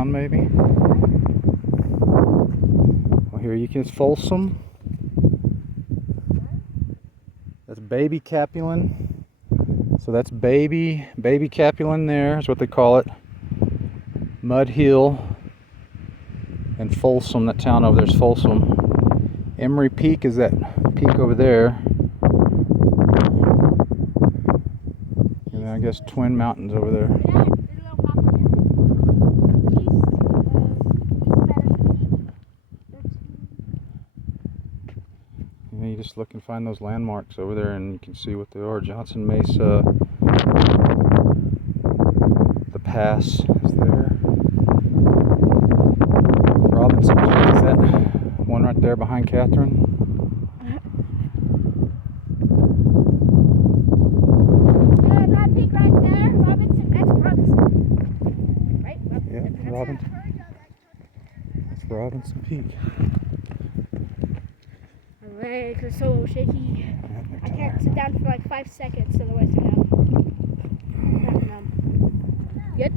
town maybe. Well, here you can, it's Folsom. That's baby Capulin. So that's baby Capulin there is what they call it. Mud Hill and Folsom, that town over there is Folsom. Emery Peak is that peak over there. And then I guess Twin Mountains over there. And you just look and find those landmarks over there and you can see what they are. Johnson Mesa. The pass is there. Robinson Peak is that one right there behind Catherine. That peak right there, Robinson, that's Robinson. Right? Yeah, Robinson. That's Robinson Peak. My legs are so shaky. Yeah, I can't sit down for like 5 seconds, otherwise they're numb. Good?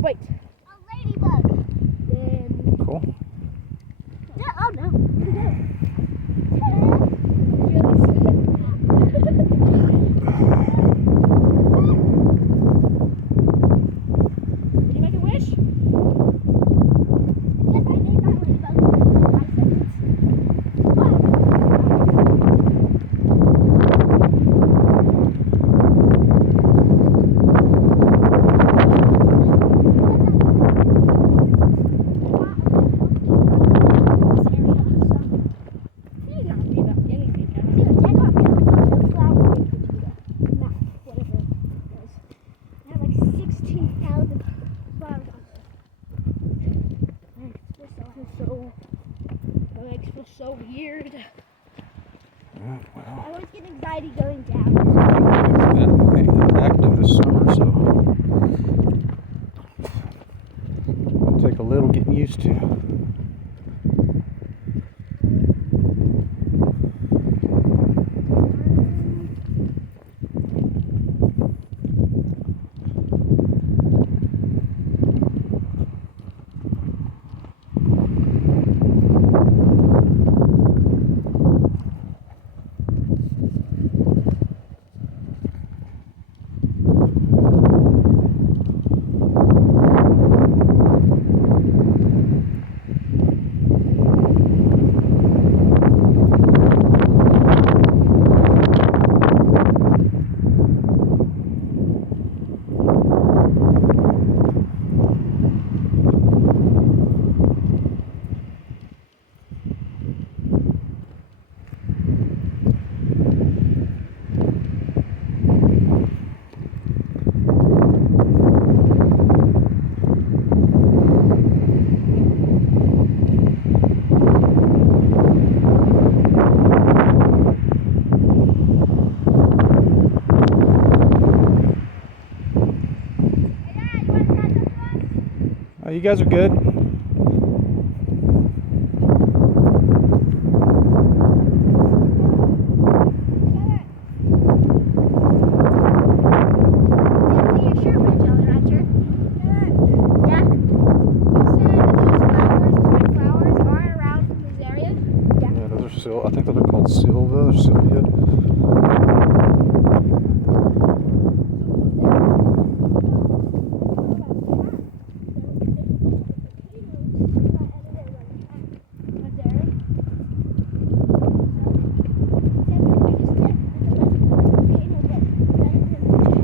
Wait. A ladybug. Then. Cool. Yeah, oh no. Did you make a wish? Yes, I made my ladybug. 5 seconds. So weird. Yeah, well, I always get anxiety going down. it's active this summer, so it'll take a little getting used to. Oh, you guys are good. I think they're called Silva or Sylvia.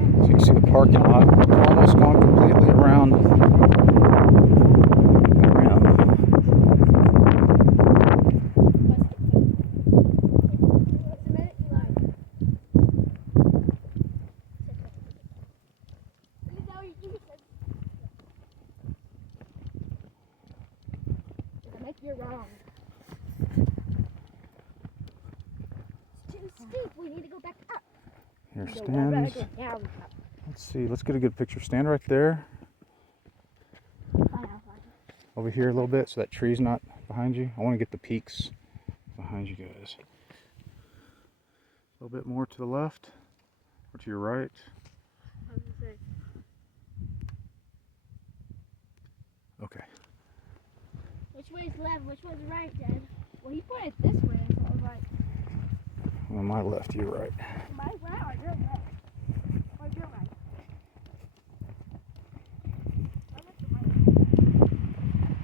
So you can see the parking lot almost going completely around. You're wrong. It's too steep. We need to go back up. Here stands. Let's see. Let's get a good picture. Stand right there. Over here a little bit, so that tree's not behind you. I want to get the peaks behind you guys. A little bit more to the left or to your right. way's left, which way's right, Dad? Well, he pointed this way, so I was like, Well, my left, you're right. my right or your left? Or your right? My left or my right?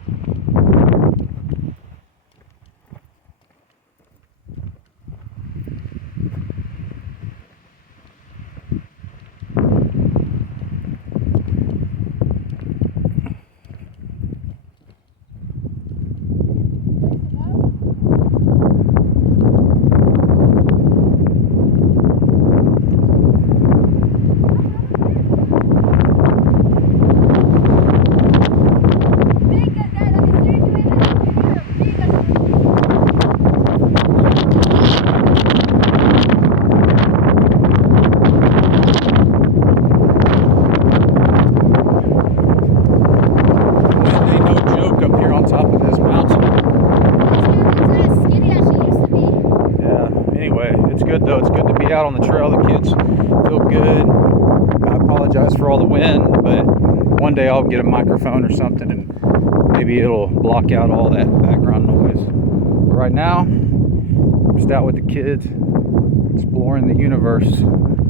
Wind ain't no joke up here on top of this mountain. Yeah, anyway, it's good though. It's good to be out on the trail. The kids feel good. I apologize for all the wind, but one day I'll get a microphone or something and maybe it'll block out all that background noise. But right now, I'm just out with the kids, exploring the universe,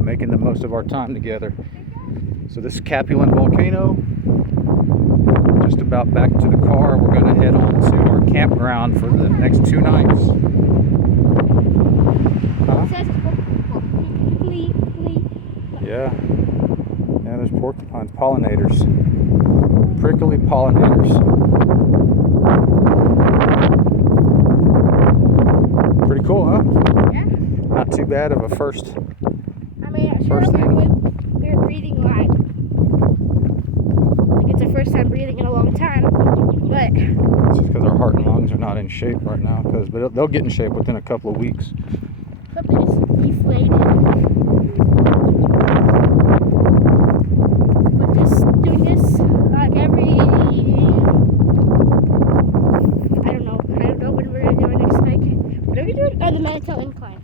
making the most of our time together. So this is Capulin Volcano. Just about back to the car. We're going to head on to our campground for the next 2 nights. Huh? Yeah. Yeah, there's porcupines, pollinators. Prickly pollinators. Pretty cool, huh? Yeah. Not too bad of a first. I mean, First thing. we're breathing like it's our first time breathing in a long time, but It's just because our heart and lungs are not in shape right now. But they'll get in shape within a couple of weeks. something's deflated. But just doing this like every, I don't know when we're gonna do our next hike. What are we doing? Oh, the Manitou Incline.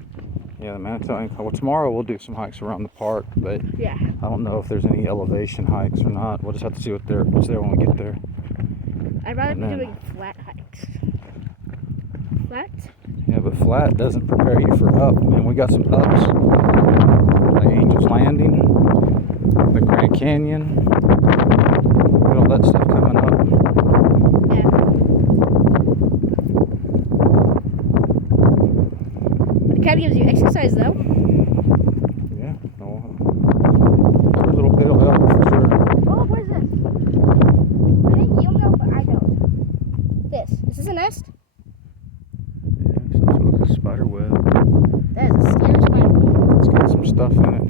Yeah, the Manitou Incline. Well, tomorrow we'll do some hikes around the park, but Yeah. I don't know if there's any elevation hikes or not. We'll just have to see what's there when we get there. I'd rather And be then- doing flat hikes. Flat? Yeah, but flat doesn't prepare you for up. And we got some ups. The Angel's Landing, the Grand Canyon. Got all that stuff coming up. Yeah. But it kind of gives you exercise though. Yeah, no, every little bit will help for sure. Oh, what is this? I think you'll know, but I don't. Is this a nest? Yeah, some sort of spider web. That is a scary spider. It's got some stuff in it.